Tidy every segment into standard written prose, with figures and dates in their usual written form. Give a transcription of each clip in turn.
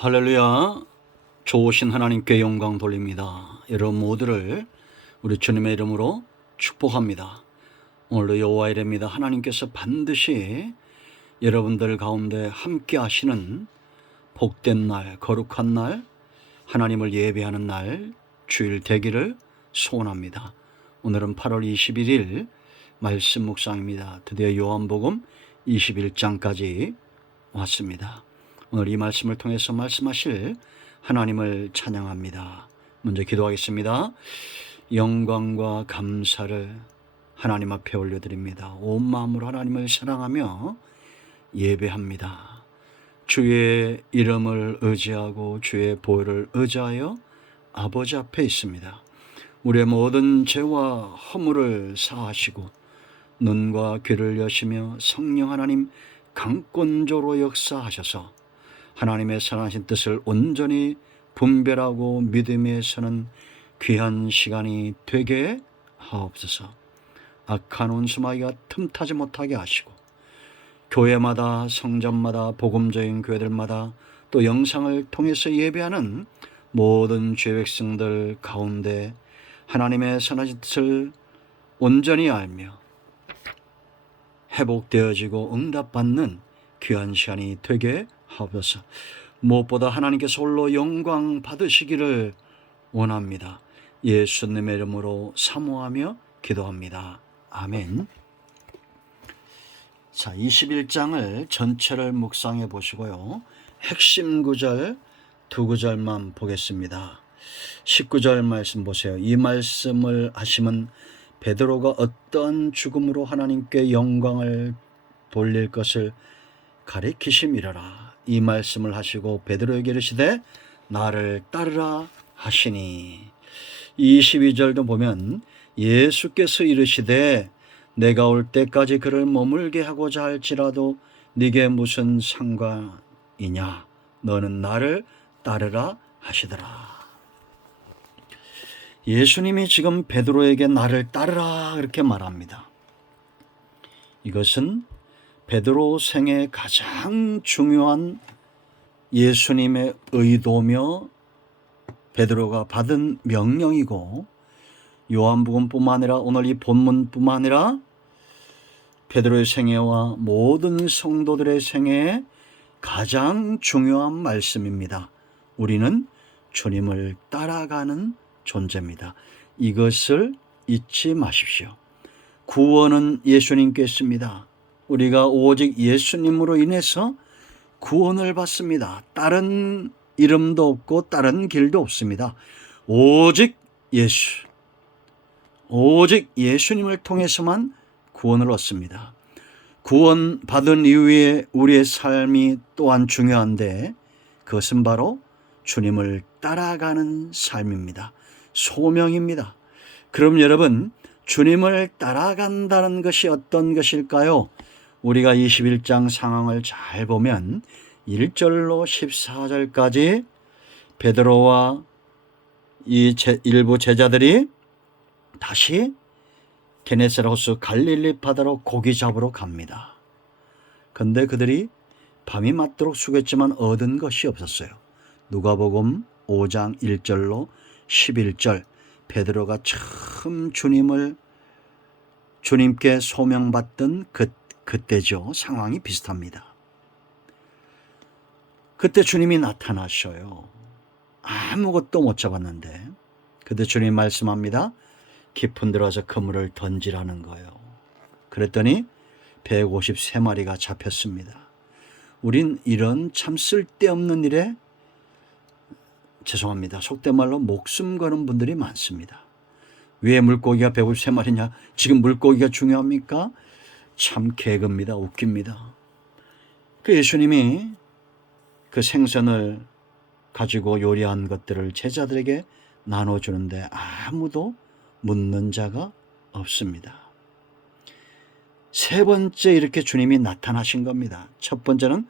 할렐루야. 좋으신 하나님께 영광 돌립니다. 여러분 모두를 우리 주님의 이름으로 축복합니다. 오늘도 여호와의 이름입니다. 하나님께서 반드시 여러분들 가운데 함께 하시는 복된 날, 거룩한 날, 하나님을 예배하는 날, 주일 되기를 소원합니다. 오늘은 8월 21일 말씀 묵상입니다. 드디어 요한복음 21장까지 왔습니다. 오늘 이 말씀을 통해서 말씀하실 하나님을 찬양합니다. 먼저 기도하겠습니다. 영광과 감사를 하나님 앞에 올려드립니다. 온 마음으로 하나님을 사랑하며 예배합니다. 주의 이름을 의지하고 주의 보혈을 의지하여 아버지 앞에 있습니다. 우리의 모든 죄와 허물을 사하시고 눈과 귀를 여시며 성령 하나님 강권적으로 역사하셔서 하나님의 선하신 뜻을 온전히 분별하고 믿음에 서는 귀한 시간이 되게 하옵소서. 악한 원수마귀가 틈타지 못하게 하시고 교회마다 성전마다 복음적인 교회들마다 또 영상을 통해서 예배하는 모든 죄 백성들 가운데 하나님의 선하신 뜻을 온전히 알며 회복되어지고 응답받는 귀한 시간이 되게 하옵소서. 무엇보다 하나님께서 홀로 영광 받으시기를 원합니다. 예수님의 이름으로 사모하며 기도합니다. 아멘. 자, 21장을 전체를 묵상해 보시고요. 핵심 구절 두 구절만 보겠습니다. 19절 말씀 보세요. 이 말씀을 하시면 베드로가 어떤 죽음으로 하나님께 영광을 돌릴 것을 가리키심이라라. 이 말씀을 하시고 베드로에게 이르시되 나를 따르라 하시니. 22절도 보면 예수께서 이르시되 내가 올 때까지 그를 머물게 하고자 할지라도 네게 무슨 상관이냐, 너는 나를 따르라 하시더라. 예수님이 지금 베드로에게 나를 따르라 그렇게 말합니다. 이것은 베드로 생애 가장 중요한 예수님의 의도며 베드로가 받은 명령이고, 요한복음뿐만 아니라 오늘 이 본문뿐만 아니라 베드로의 생애와 모든 성도들의 생애에 가장 중요한 말씀입니다. 우리는 주님을 따라가는 존재입니다. 이것을 잊지 마십시오. 구원은 예수님께 있습니다. 우리가 오직 예수님으로 인해서 구원을 받습니다. 다른 이름도 없고 다른 길도 없습니다. 오직 예수, 오직 예수님을 통해서만 구원을 얻습니다. 구원 받은 이후에 우리의 삶이 또한 중요한데 그것은 바로 주님을 따라가는 삶입니다. 소명입니다. 그럼 여러분, 주님을 따라간다는 것이 어떤 것일까요? 우리가 21장 상황을 잘 보면 1절로 14절까지 베드로와 이 일부 제자들이 다시 게네사렛 호수 갈릴리 바다로 고기 잡으러 갑니다. 그런데 그들이 밤이 맞도록 수고했지만 얻은 것이 없었어요. 누가복음 5장 1절로 11절, 베드로가 처음 주님께 소명받던 그때죠. 상황이 비슷합니다. 그때 주님이 나타나셔요. 아무것도 못 잡았는데 그때 주님 말씀합니다. 깊은 데 와서 그물을 던지라는 거예요. 그랬더니 153마리가 잡혔습니다. 우린 이런 참 쓸데없는 일에, 죄송합니다, 속된 말로 목숨 거는 분들이 많습니다. 왜 물고기가 153마리냐? 지금 물고기가 중요합니까? 참 개그입니다. 웃깁니다. 그 예수님이 그 생선을 가지고 요리한 것들을 제자들에게 나눠주는데 아무도 묻는 자가 없습니다. 세 번째 이렇게 주님이 나타나신 겁니다. 첫 번째는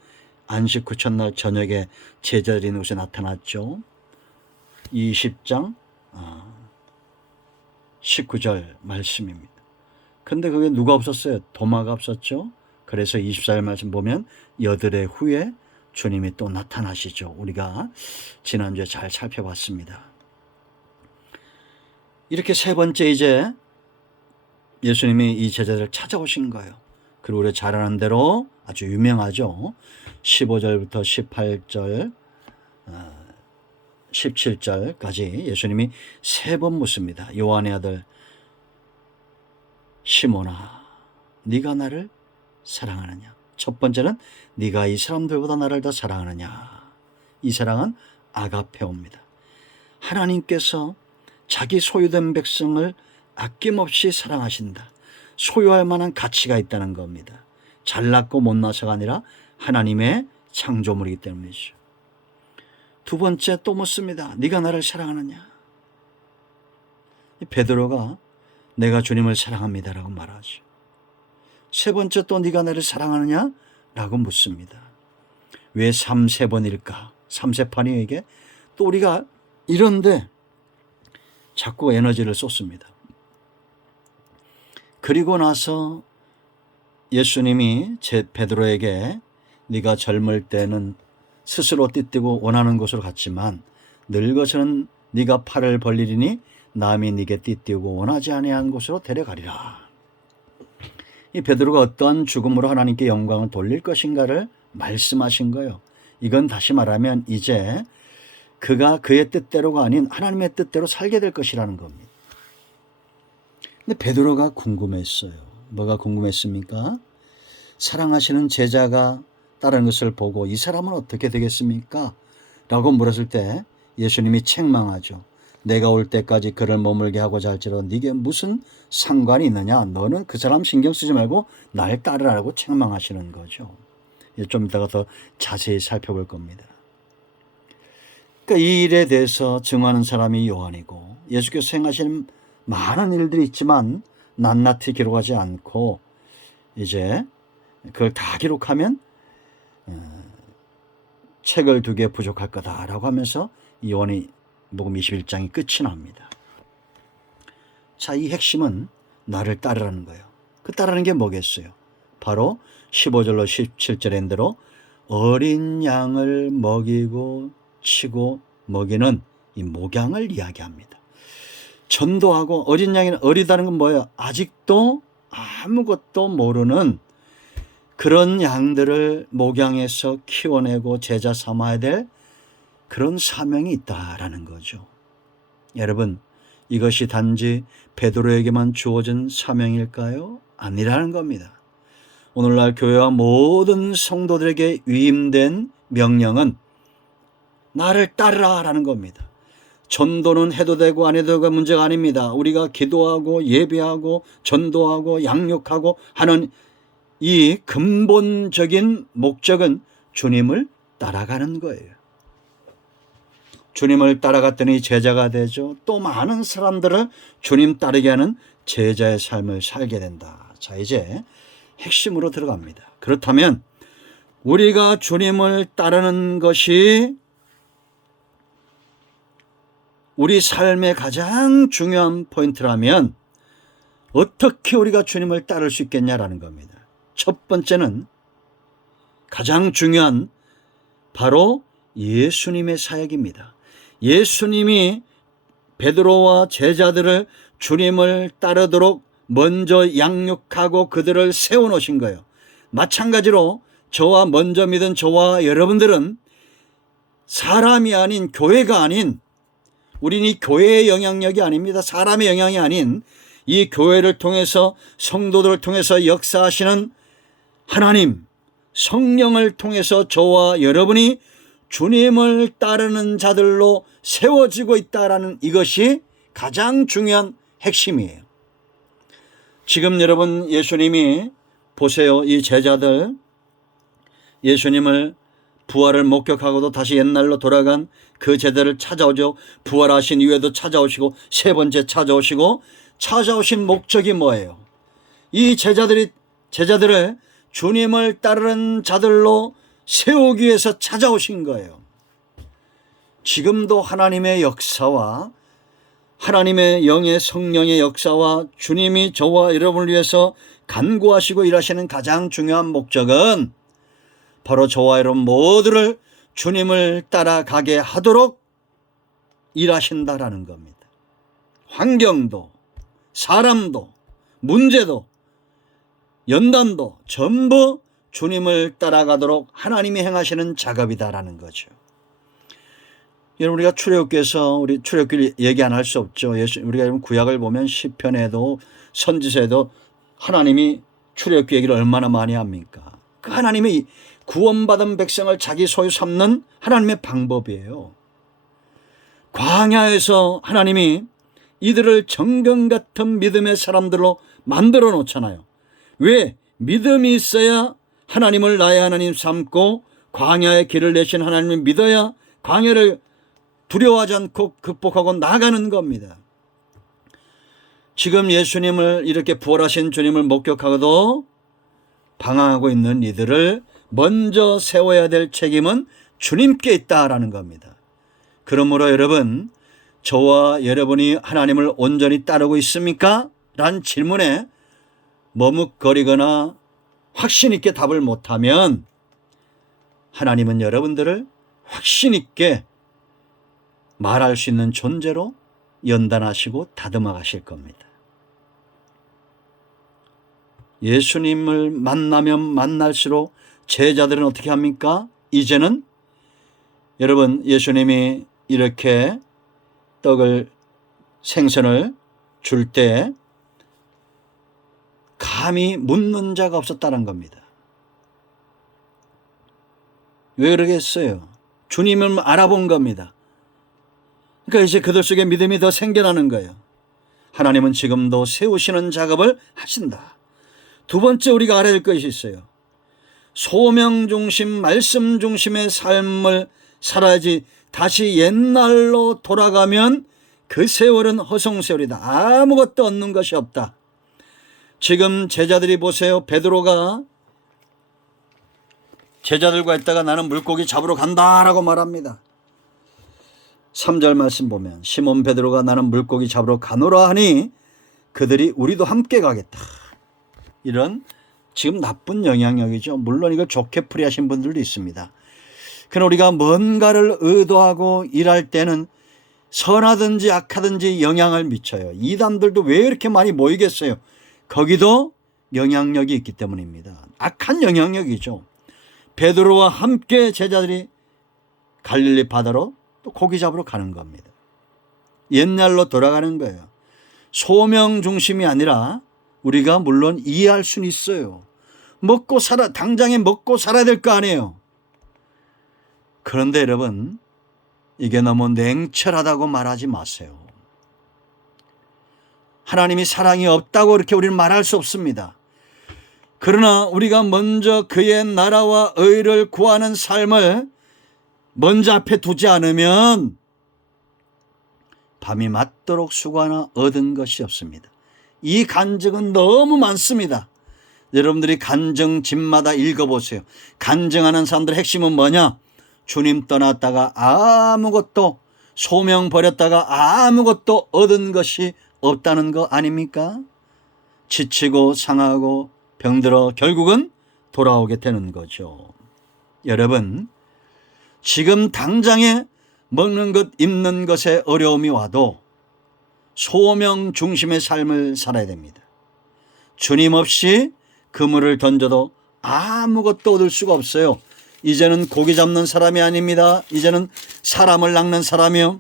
안식 후 첫날 저녁에 제자들이 있는 곳에 나타났죠. 20장 19절 말씀입니다. 근데 그게 누가 없었어요? 도마가 없었죠. 그래서 24절 말씀 보면 여드레 후에 주님이 또 나타나시죠. 우리가 지난주에 잘 살펴봤습니다. 이렇게 세 번째 이제 예수님이 이 제자들을 찾아오신 거예요. 그리고 우리가 잘 아는 대로 아주 유명하죠. 15절부터 18절 17절까지 예수님이 세 번 묻습니다. 요한의 아들 시몬아, 네가 나를 사랑하느냐? 첫 번째는 네가 이 사람들보다 나를 더 사랑하느냐? 이 사랑은 아가페오입니다. 하나님께서 자기 소유된 백성을 아낌없이 사랑하신다. 소유할 만한 가치가 있다는 겁니다. 잘났고 못나서가 아니라 하나님의 창조물이기 때문이죠. 두 번째 또 묻습니다. 네가 나를 사랑하느냐? 베드로가 내가 주님을 사랑합니다라고 말하죠. 세 번째 또 네가 나를 사랑하느냐? 라고 묻습니다. 왜 3세번일까? 3세판이에요 이게? 또 우리가 이런데 자꾸 에너지를 쏟습니다. 그리고 나서 예수님이 베드로에게 네가 젊을 때는 스스로 띠띠고 원하는 곳으로 갔지만 늙어서는 네가 팔을 벌리리니 남이 네게 띠띠고 원하지 아니한 곳으로 데려가리라. 이 베드로가 어떠한 죽음으로 하나님께 영광을 돌릴 것인가를 말씀하신 거예요. 이건 다시 말하면 이제 그가 그의 뜻대로가 아닌 하나님의 뜻대로 살게 될 것이라는 겁니다. 근데 베드로가 궁금했어요. 뭐가 궁금했습니까? 사랑하시는 제자가 다른 것을 보고 이 사람은 어떻게 되겠습니까? 라고 물었을 때 예수님이 책망하죠. 내가 올 때까지 그를 머물게 하고자 할지라도 네게 무슨 상관이 있느냐? 너는 그 사람 신경 쓰지 말고 날 따르라고 책망하시는 거죠. 좀 이따가 더 자세히 살펴볼 겁니다. 그러니까 이 일에 대해서 증언하는 사람이 요한이고 예수께서 행하시는 많은 일들이 있지만 낱낱이 기록하지 않고 이제 그걸 다 기록하면 책을 2개 부족할 거다라고 하면서 요한이 복음 21장이 끝이 납니다. 자, 이 핵심은 나를 따르라는 거예요. 그 따르는 게 뭐겠어요? 바로 15절로 17절인 대로 어린 양을 먹이고 치고 먹이는 이 목양을 이야기합니다. 전도하고 어린 양이 어리다는 건 뭐예요? 아직도 아무것도 모르는 그런 양들을 목양해서 키워내고 제자 삼아야 될 그런 사명이 있다라는 거죠. 여러분, 이것이 단지 베드로에게만 주어진 사명일까요? 아니라는 겁니다. 오늘날 교회와 모든 성도들에게 위임된 명령은 나를 따르라라는 겁니다. 전도는 해도 되고 안 해도 되고 문제가 아닙니다. 우리가 기도하고 예배하고 전도하고 양육하고 하는 이 근본적인 목적은 주님을 따라가는 거예요. 주님을 따라갔더니 제자가 되죠. 또 많은 사람들을 주님 따르게 하는 제자의 삶을 살게 된다. 자, 이제 핵심으로 들어갑니다. 그렇다면 우리가 주님을 따르는 것이 우리 삶의 가장 중요한 포인트라면 어떻게 우리가 주님을 따를 수 있겠냐라는 겁니다. 첫 번째는 가장 중요한 바로 예수님의 사역입니다. 예수님이 베드로와 제자들을 주님을 따르도록 먼저 양육하고 그들을 세워놓으신 거예요. 마찬가지로 저와 먼저 믿은 저와 여러분들은 사람이 아닌 교회가 아닌 우린 이 교회의 영향력이 아닙니다. 사람의 영향이 아닌 이 교회를 통해서 성도들을 통해서 역사하시는 하나님 성령을 통해서 저와 여러분이 주님을 따르는 자들로 세워지고 있다라는 이것이 가장 중요한 핵심이에요. 지금 여러분 예수님이 보세요. 이 제자들 예수님을 부활을 목격하고도 다시 옛날로 돌아간 그 제자를 찾아오죠. 부활하신 이후에도 찾아오시고 세 번째 찾아오시고 찾아오신 목적이 뭐예요? 이 제자들을 주님을 따르는 자들로 세우기 위해서 찾아오신 거예요. 지금도 하나님의 역사와 하나님의 영의 성령의 역사와 주님이 저와 여러분을 위해서 간구하시고 일하시는 가장 중요한 목적은 바로 저와 여러분 모두를 주님을 따라가게 하도록 일하신다라는 겁니다. 환경도, 사람도, 문제도, 연단도 전부 주님을 따라가도록 하나님이 행하시는 작업이다라는 거죠. 여러분, 우리가 출애굽기에서 우리 출애굽기 얘기 안 할 수 없죠. 우리가 여러분 구약을 보면 시편에도 선지서에도 하나님이 출애굽기 얘기를 얼마나 많이 합니까? 그 하나님이 구원받은 백성을 자기 소유 삼는 하나님의 방법이에요. 광야에서 하나님이 이들을 정금 같은 믿음의 사람들로 만들어 놓잖아요. 왜? 믿음이 있어야 하나님을 나의 하나님 삼고 광야의 길을 내신 하나님을 믿어야 광야를 두려워하지 않고 극복하고 나가는 겁니다. 지금 예수님을 이렇게 부활하신 주님을 목격하고도 방황하고 있는 이들을 먼저 세워야 될 책임은 주님께 있다라는 겁니다. 그러므로 여러분, 저와 여러분이 하나님을 온전히 따르고 있습니까? 라는 질문에 머뭇거리거나 확신 있게 답을 못하면 하나님은 여러분들을 확신 있게 말할 수 있는 존재로 연단하시고 다듬어 가실 겁니다. 예수님을 만나면 만날수록 제자들은 어떻게 합니까? 이제는 여러분, 예수님이 이렇게 떡을 생선을 줄 때 감히 묻는 자가 없었다는 겁니다. 왜 그러겠어요? 주님을 알아본 겁니다. 그러니까 이제 그들 속에 믿음이 더 생겨나는 거예요. 하나님은 지금도 세우시는 작업을 하신다. 두 번째 우리가 알아야 될 것이 있어요. 소명 중심, 말씀 중심의 삶을 살아야지 다시 옛날로 돌아가면 그 세월은 허송세월이다. 아무것도 얻는 것이 없다. 지금 제자들이 보세요. 베드로가 제자들과 있다가 나는 물고기 잡으러 간다라고 말합니다. 3절 말씀 보면 시몬 베드로가 나는 물고기 잡으러 가노라 하니 그들이 우리도 함께 가겠다. 이런 지금 나쁜 영향력이죠. 물론 이걸 좋게 풀이하신 분들도 있습니다. 그러나 우리가 뭔가를 의도하고 일할 때는 선하든지 악하든지 영향을 미쳐요. 이단들도 왜 이렇게 많이 모이겠어요? 거기도 영향력이 있기 때문입니다. 악한 영향력이죠. 베드로와 함께 제자들이 갈릴리 바다로 또 고기 잡으러 가는 겁니다. 옛날로 돌아가는 거예요. 소명 중심이 아니라 우리가 물론 이해할 수는 있어요. 당장에 먹고 살아야 될 거 아니에요. 그런데 여러분, 이게 너무 냉철하다고 말하지 마세요. 하나님이 사랑이 없다고 이렇게 우리는 말할 수 없습니다. 그러나 우리가 먼저 그의 나라와 의를 구하는 삶을 먼저 앞에 두지 않으면 밤이 맞도록 수고하나 얻은 것이 없습니다. 이 간증은 너무 많습니다. 여러분들이 간증 집마다 읽어보세요. 간증하는 사람들의 핵심은 뭐냐? 주님 떠났다가 아무것도, 소명 버렸다가 아무것도 얻은 것이 없다는 거 아닙니까? 지치고 상하고 병들어 결국은 돌아오게 되는 거죠. 여러분, 지금 당장에 먹는 것, 입는 것에 어려움이 와도 소명 중심의 삶을 살아야 됩니다. 주님 없이 그물을 던져도 아무것도 얻을 수가 없어요. 이제는 고기 잡는 사람이 아닙니다. 이제는 사람을 낚는 사람이요.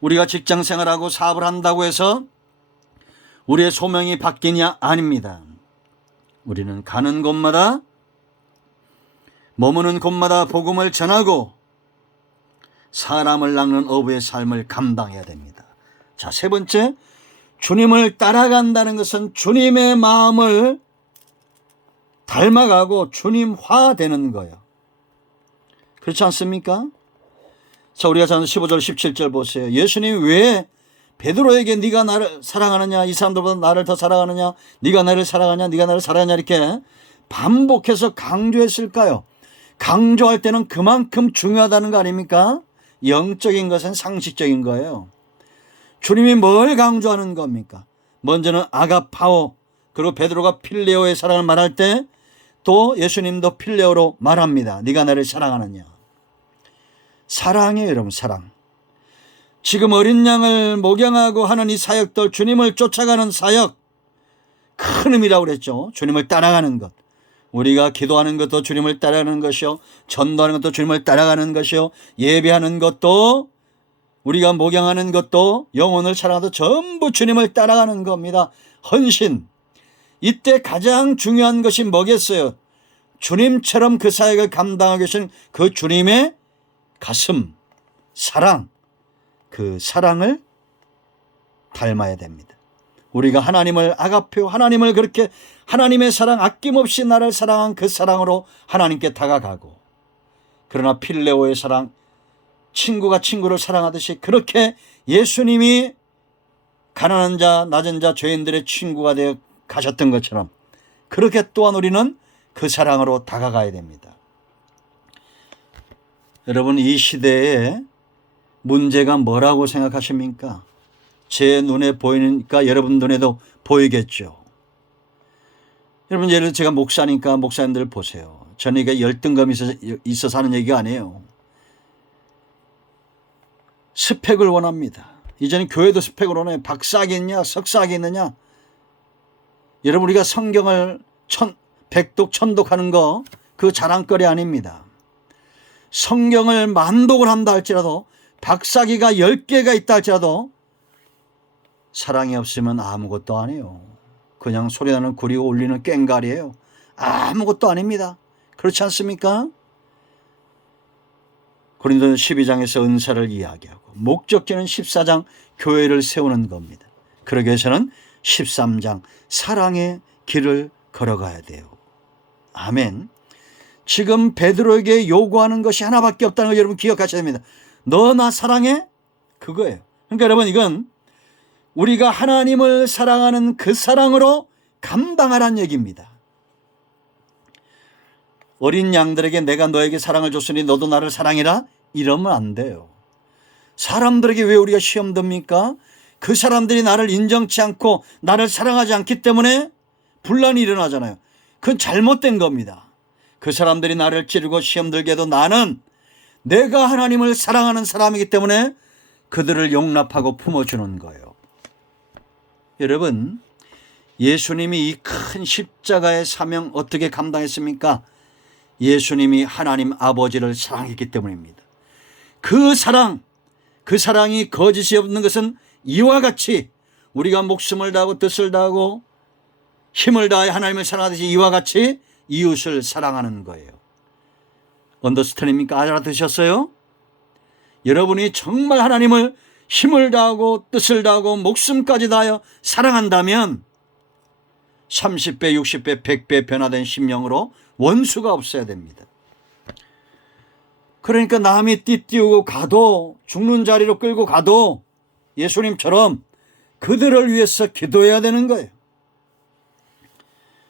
우리가 직장 생활하고 사업을 한다고 해서 우리의 소명이 바뀌냐? 아닙니다. 우리는 가는 곳마다, 머무는 곳마다 복음을 전하고 사람을 낚는 어부의 삶을 감당해야 됩니다. 자, 세 번째, 주님을 따라간다는 것은 주님의 마음을 닮아가고 주님화 되는 거예요. 그렇지 않습니까? 자, 우리가 전 15절 17절 보세요. 예수님이 왜 베드로에게 네가 나를 사랑하느냐, 이 사람들보다 나를 더 사랑하느냐, 네가 나를 사랑하냐, 네가 나를 사랑하냐 이렇게 반복해서 강조했을까요? 강조할 때는 그만큼 중요하다는 거 아닙니까? 영적인 것은 상식적인 거예요. 주님이 뭘 강조하는 겁니까? 먼저는 아가파오, 그리고 베드로가 필레오의 사랑을 말할 때 또 예수님도 필레오로 말합니다. 네가 나를 사랑하느냐. 사랑이에요, 여러분. 사랑. 지금 어린 양을 목양하고 하는 이 사역들, 주님을 쫓아가는 사역, 큰 의미라고 그랬죠. 주님을 따라가는 것. 우리가 기도하는 것도 주님을 따라가는 것이요, 전도하는 것도 주님을 따라가는 것이요, 예배하는 것도, 우리가 목양하는 것도, 영혼을 사랑하도 전부 주님을 따라가는 겁니다. 헌신. 이때 가장 중요한 것이 뭐겠어요? 주님처럼 그 사역을 감당하고 계신 그 주님의 가슴, 사랑, 그 사랑을 닮아야 됩니다. 우리가 하나님을 아가페오, 하나님을 그렇게 하나님의 사랑, 아낌없이 나를 사랑한 그 사랑으로 하나님께 다가가고, 그러나 필레오의 사랑, 친구가 친구를 사랑하듯이 그렇게 예수님이 가난한 자, 낮은 자, 죄인들의 친구가 되어 가셨던 것처럼 그렇게 또한 우리는 그 사랑으로 다가가야 됩니다. 여러분, 이 시대에 문제가 뭐라고 생각하십니까? 제 눈에 보이니까 여러분 눈에도 보이겠죠. 여러분, 예를 들어 제가 목사니까 목사님들 보세요. 저는 이게 열등감이 있어서 하는 얘기가 아니에요. 스펙을 원합니다. 이제는 교회도 스펙을 원해요. 박사하겠냐, 석사하겠느냐. 여러분, 우리가 성경을 백독, 천독하는 거 그 자랑거리 아닙니다. 성경을 만독을 한다 할지라도, 박사기가 10개가 있다 할지라도 사랑이 없으면 아무것도 아니에요. 그냥 소리나는 구리고 울리는 꽹과리예요. 아무것도 아닙니다. 그렇지 않습니까? 고린도전 12장에서 은사를 이야기하고, 목적지는 14장 교회를 세우는 겁니다. 그러기 위해서는 13장 사랑의 길을 걸어가야 돼요. 아멘. 지금 베드로에게 요구하는 것이 하나밖에 없다는 걸 여러분 기억하셔야 됩니다. 너 나 사랑해? 그거예요. 그러니까 여러분, 이건 우리가 하나님을 사랑하는 그 사랑으로 감당하라는 얘기입니다. 어린 양들에게 내가 너에게 사랑을 줬으니 너도 나를 사랑해라, 이러면 안 돼요. 사람들에게 왜 우리가 시험 듭니까? 그 사람들이 나를 인정치 않고 나를 사랑하지 않기 때문에 분란이 일어나잖아요. 그건 잘못된 겁니다. 그 사람들이 나를 찌르고 시험 들게 해도 나는 내가 하나님을 사랑하는 사람이기 때문에 그들을 용납하고 품어주는 거예요. 여러분, 예수님이 이 큰 십자가의 사명 어떻게 감당했습니까? 예수님이 하나님 아버지를 사랑했기 때문입니다. 그 사랑이 거짓이 없는 것은 이와 같이 우리가 목숨을 다하고 뜻을 다하고 힘을 다해 하나님을 사랑하듯이 이와 같이 이웃을 사랑하는 거예요. 언더스탠입니까? 알아듣으셨어요? 여러분이 정말 하나님을 힘을 다하고 뜻을 다하고 목숨까지 다하여 사랑한다면 30배, 60배, 100배 변화된 심령으로 원수가 없어야 됩니다. 그러니까 남이 띠띠우고 가도, 죽는 자리로 끌고 가도 예수님처럼 그들을 위해서 기도해야 되는 거예요.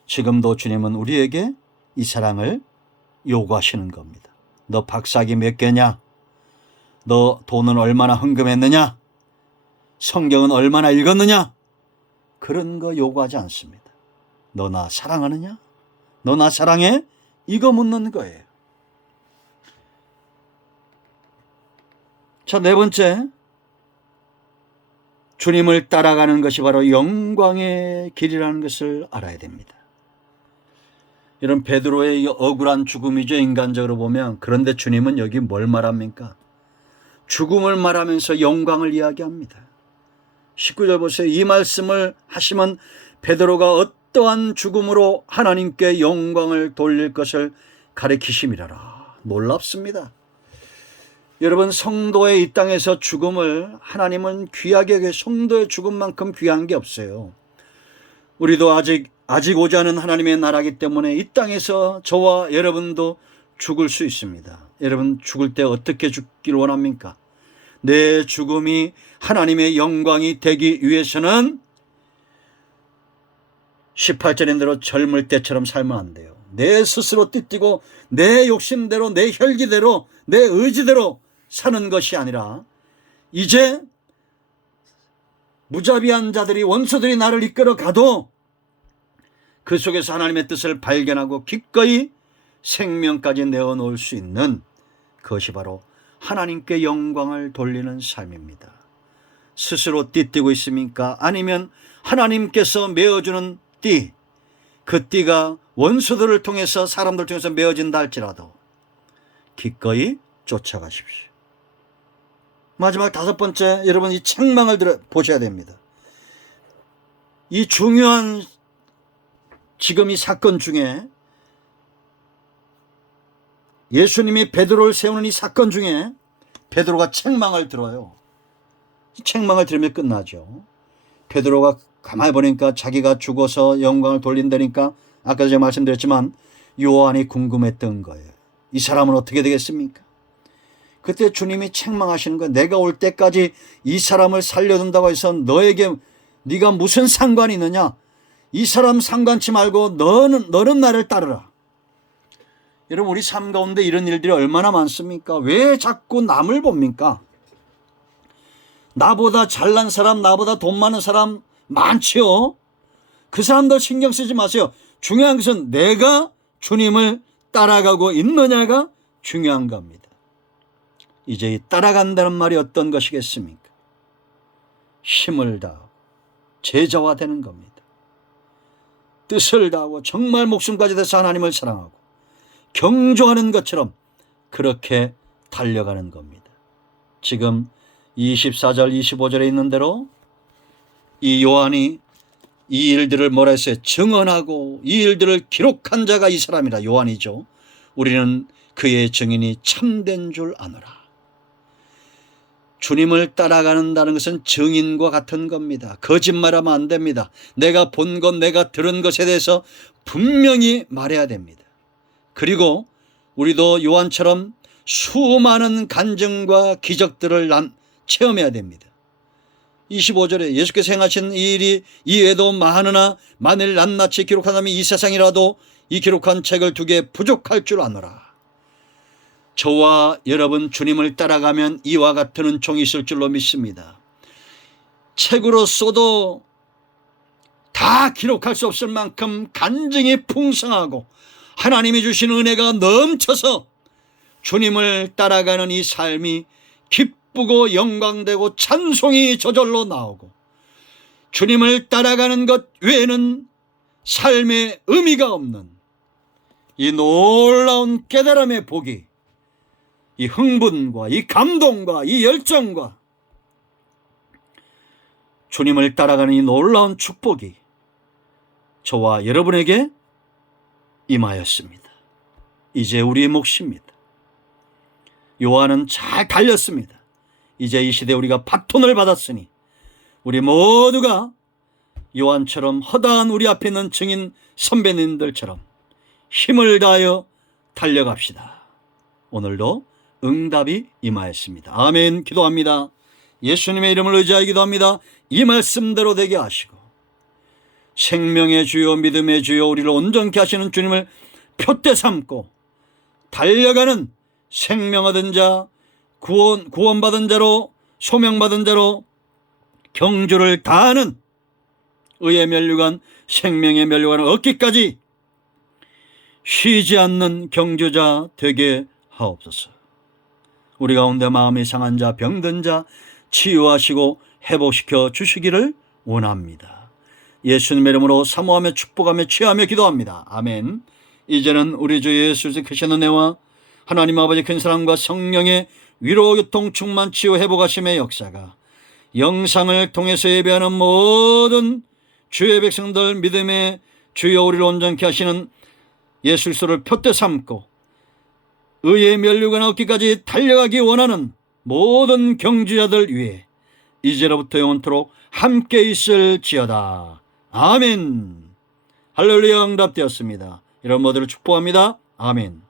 지금도 주님은 우리에게 이 사랑을 요구하시는 겁니다. 너 박사기 몇 개냐? 너 돈은 얼마나 헌금했느냐? 성경은 얼마나 읽었느냐? 그런 거 요구하지 않습니다. 너 나 사랑하느냐? 너 나 사랑해? 이거 묻는 거예요. 자, 네 번째, 주님을 따라가는 것이 바로 영광의 길이라는 것을 알아야 됩니다. 이런 베드로의 억울한 죽음이죠, 인간적으로 보면. 그런데 주님은 여기 뭘 말합니까? 죽음을 말하면서 영광을 이야기합니다. 19절 보세요. 이 말씀을 하시면 베드로가 어떠한 죽음으로 하나님께 영광을 돌릴 것을 가리키심이라라. 놀랍습니다. 여러분, 성도의 이 땅에서 죽음을 하나님은 귀하게 여겨, 성도의 죽음만큼 귀한 게 없어요. 우리도 아직 오지 않은 하나님의 나라이기 때문에 이 땅에서 저와 여러분도 죽을 수 있습니다. 여러분, 죽을 때 어떻게 죽기를 원합니까? 내 죽음이 하나님의 영광이 되기 위해서는 18절인 대로 젊을 때처럼 살면 안 돼요. 내 스스로 띠띠고 내 욕심대로, 내 혈기대로, 내 의지대로 사는 것이 아니라, 이제 무자비한 자들이, 원수들이 나를 이끌어 가도 그 속에서 하나님의 뜻을 발견하고 기꺼이 생명까지 내어놓을 수 있는 그것이 바로 하나님께 영광을 돌리는 삶입니다. 스스로 띠뛰고 있습니까? 아니면 하나님께서 메어주는 띠, 그 띠가 원수들을 통해서 사람들 통해서 메어진다 할지라도 기꺼이 쫓아가십시오. 마지막 5번째, 여러분 이 책망을 보셔야 됩니다. 이 중요한 지금 이 사건 중에 예수님이 베드로를 세우는 이 사건 중에 베드로가 책망을 들어요. 책망을 들으면 끝나죠. 베드로가 가만히 보니까 자기가 죽어서 영광을 돌린다니까 아까 제가 말씀드렸지만 요한이 궁금했던 거예요. 이 사람은 어떻게 되겠습니까? 그때 주님이 책망하시는 거예요. 내가 올 때까지 이 사람을 살려둔다고 해서 너에게 네가 무슨 상관이 있느냐? 이 사람 상관치 말고 너는 나를 따르라. 여러분 우리 삶 가운데 이런 일들이 얼마나 많습니까? 왜 자꾸 남을 봅니까? 나보다 잘난 사람, 나보다 돈 많은 사람 많지요. 그 사람들 신경 쓰지 마세요. 중요한 것은 내가 주님을 따라가고 있느냐가 중요한 겁니다. 이제 이 따라간다는 말이 어떤 것이겠습니까? 힘을 다하고 제자화 되는 겁니다. 뜻을 다하고 정말 목숨까지 돼서 하나님을 사랑하고 경주하는 것처럼 그렇게 달려가는 겁니다. 지금 24절 25절에 있는 대로 이 요한이 이 일들을 뭐라 했어요? 증언하고 이 일들을 기록한 자가 이 사람이라. 요한이죠. 우리는 그의 증인이 참된 줄 아노라. 주님을 따라간다는 것은 증인과 같은 겁니다. 거짓말하면 안 됩니다. 내가 본 것, 내가 들은 것에 대해서 분명히 말해야 됩니다. 그리고 우리도 요한처럼 수많은 간증과 기적들을 체험해야 됩니다. 25절에 예수께서 행하신 이 일이 이외에도 많으나 만일 낱낱이 기록한다면 이 세상이라도 이 기록한 책을 2개 부족할 줄 아노라. 저와 여러분 주님을 따라가면 이와 같은 은총이 있을 줄로 믿습니다. 책으로 써도 다 기록할 수 없을 만큼 간증이 풍성하고 하나님이 주신 은혜가 넘쳐서 주님을 따라가는 이 삶이 기쁘고 영광되고 찬송이 저절로 나오고 주님을 따라가는 것 외에는 삶에 의미가 없는 이 놀라운 깨달음의 복이, 이 흥분과 이 감동과 이 열정과 주님을 따라가는 이 놀라운 축복이 저와 여러분에게 임하였습니다. 이제 우리의 몫입니다. 요한은 잘 달렸습니다. 이제 이 시대에 우리가 바톤을 받았으니 우리 모두가 요한처럼 허다한 우리 앞에 있는 증인 선배님들처럼 힘을 다하여 달려갑시다. 오늘도 응답이 임하였습니다. 아멘. 기도합니다. 예수님의 이름을 의지하여 기도합니다. 이 말씀대로 되게 하시고 생명의 주요 믿음의 주요 우리를 온전케 하시는 주님을 표대 삼고 달려가는 생명 얻은 자, 구원받은 자로 소명받은 자로 경주를 다하는 의의 면류관, 생명의 면류관을 얻기까지 쉬지 않는 경주자 되게 하옵소서. 우리 가운데 마음이 상한 자, 병든 자 치유하시고 회복시켜 주시기를 원합니다. 예수님의 이름으로 사모하며 축복하며 취하며 기도합니다. 아멘. 이제는 우리 주 예수 그리스도의 크신 은혜와 하나님 아버지 큰 사랑과 성령의 위로 교통 충만 치유 회복하심의 역사가 영상을 통해서 예배하는 모든 주의 백성들 믿음의 주여 우리를 온전케 하시는 예수 그리스도를 표대 삼고 의의 면류관 얻기까지 달려가기 원하는 모든 경주자들 위해 이제로부터 영원토록 함께 있을지어다. 아멘. 할렐루야. 응답되었습니다. 여러분 모두를 축복합니다. 아멘.